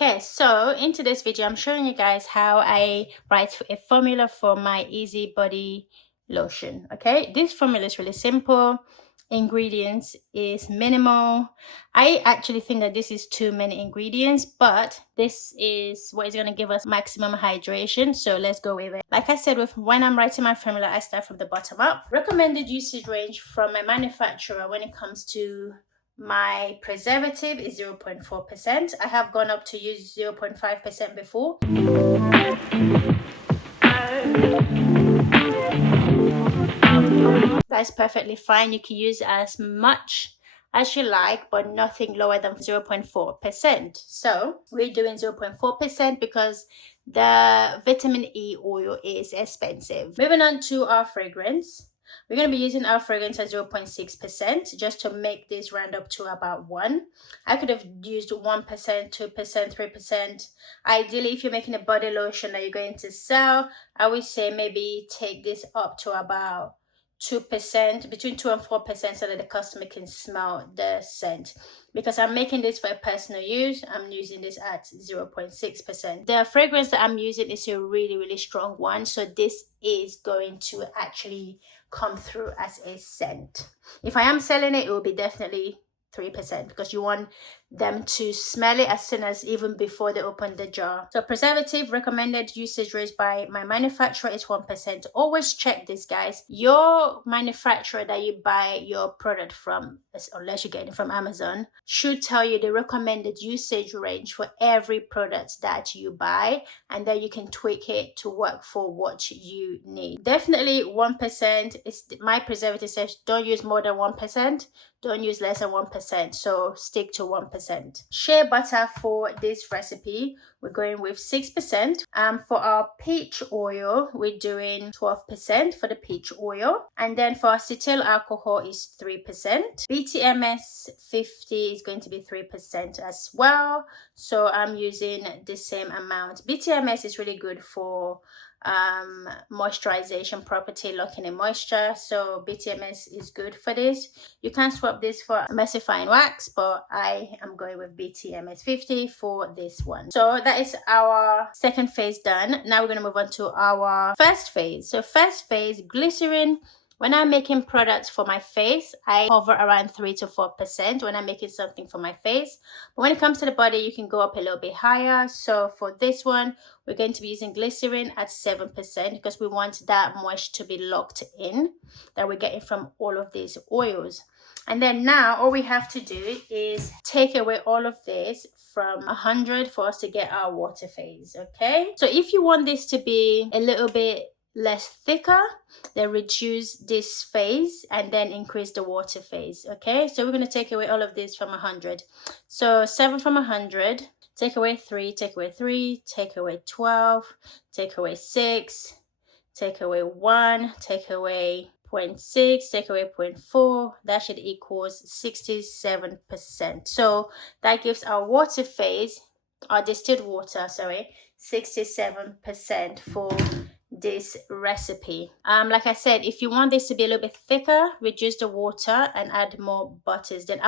Okay, so in today's video, I'm showing you guys how I write a formula for my Easy Body Lotion. Okay, this formula is really simple. Ingredients is minimal. I actually think that this is too many ingredients, but this is what is going to give us maximum hydration. So let's go with it. Like I said, when I'm writing my formula, I start from the bottom up. Recommended usage range from my manufacturer when it comes to my preservative is 0.4%. I have gone up to use 0.5% before. That's perfectly fine. You can use as much as you like, but nothing lower than 0.4%. So we're doing 0.4% because the vitamin E oil is expensive. Moving on to our fragrance. We're going to be using our fragrance at 0.6% just to make this round up to about 1. I could have used 1%, 2%, 3%. Ideally, if you're making a body lotion that you're going to sell, I would say maybe take this up to about 2%, between 2 and 4%, so that the customer can smell the scent. Because I'm making this for personal use, I'm using this at 0.6%. The fragrance that I'm using is a really strong one, so this is going to actually come through as a scent. If I am selling it, it will be definitely 3% because you want them to smell it as soon as, even before they open the jar. So preservative recommended usage range by my manufacturer is 1%. Always check this, guys. Your manufacturer that you buy your product from, unless you get it from Amazon, should tell you the recommended usage range for every product that you buy, and then you can tweak it to work for what you need. Definitely 1% is my preservative says don't use more than 1%. Don't use less than 1%, so stick to 1%. Shea butter for this recipe, we're going with 6%. For our peach oil, we're doing 12% for the peach oil. And then for acetyl alcohol is 3%. BTMS 50 is going to be 3% as well. So I'm using the same amount. BTMS is really good for moisturization property, locking in moisture, so BTMS is good for this. You can swap this for emulsifying wax, but I am going with BTMS 50 for this one. So that is our second phase done. Now we're going to move on to our first phase. So first phase, glycerin. When I'm making products for my face, I hover around 3 to 4% when I'm making something for my face. But when it comes to the body, you can go up a little bit higher. So for this one, we're going to be using glycerin at 7% because we want that moisture to be locked in that we're getting from all of these oils. And then now all we have to do is take away all of this from 100 for us to get our water phase, okay? So if you want this to be a little bit less thicker, then reduce this phase and then increase the water phase. Okay, so we're going to take away all of this from 100. So 7 from 100, take away 3, take away 3, take away 12, take away 6, take away 1, take away 0.6, take away 0.4. That should equals 67%. So that gives our water phase, our distilled water, sorry, 67% for this recipe. Like I said, if you want this to be a little bit thicker, reduce the water and add more butters. Then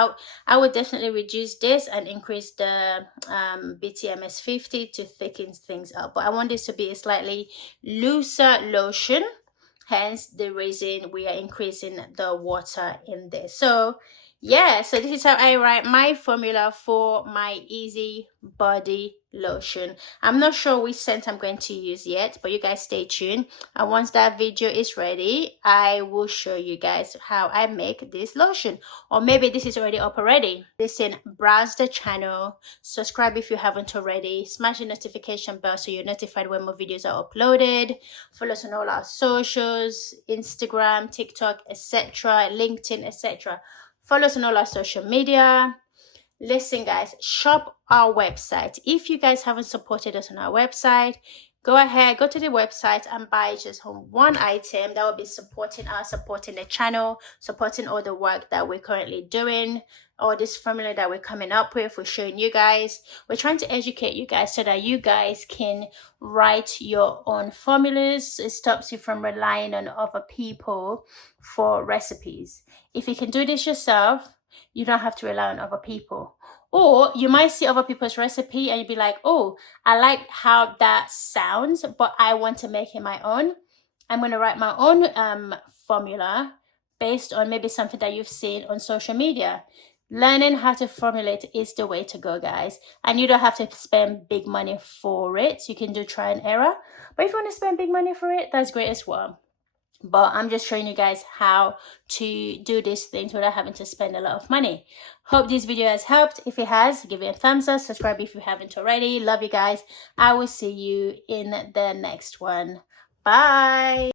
I would definitely reduce this and increase the BTMS 50 to thicken things up. But I want this to be a slightly looser lotion, hence the reason we are increasing the water in this. So yeah, so this is how I write my formula for my Easy Body Lotion. I'm not sure which scent I'm going to use yet, but you guys stay tuned. And once that video is ready, I will show you guys how I make this lotion. Or maybe this is already up already. Listen, browse the channel, subscribe if you haven't already, smash the notification bell so you're notified when more videos are uploaded. Follow us on all our socials, Instagram, TikTok, etc., LinkedIn, etc. Follow us on all our social media. Listen, guys, shop our website. If you guys haven't supported us on our website, go ahead, go to the website and buy just one item. That will be supporting us, supporting the channel, supporting all the work that we're currently doing, all this formula that we're coming up with. We're showing you guys. We're trying to educate you guys so that you guys can write your own formulas. It stops you from relying on other people for recipes. If you can do this yourself, you don't have to rely on other people. Or you might see other people's recipe and you'd be like, oh, I like how that sounds, but I want to make it my own. I'm going to write my own formula based on maybe something that you've seen on social media. Learning how to formulate is the way to go, guys. And you don't have to spend big money for it. You can do try and error. But if you want to spend big money for it, that's great as well. But I'm just showing you guys how to do these things without having to spend a lot of money. Hope this video has helped. If it has, give it a thumbs up, subscribe if you haven't already. Love you guys. I will see you in the next one. Bye.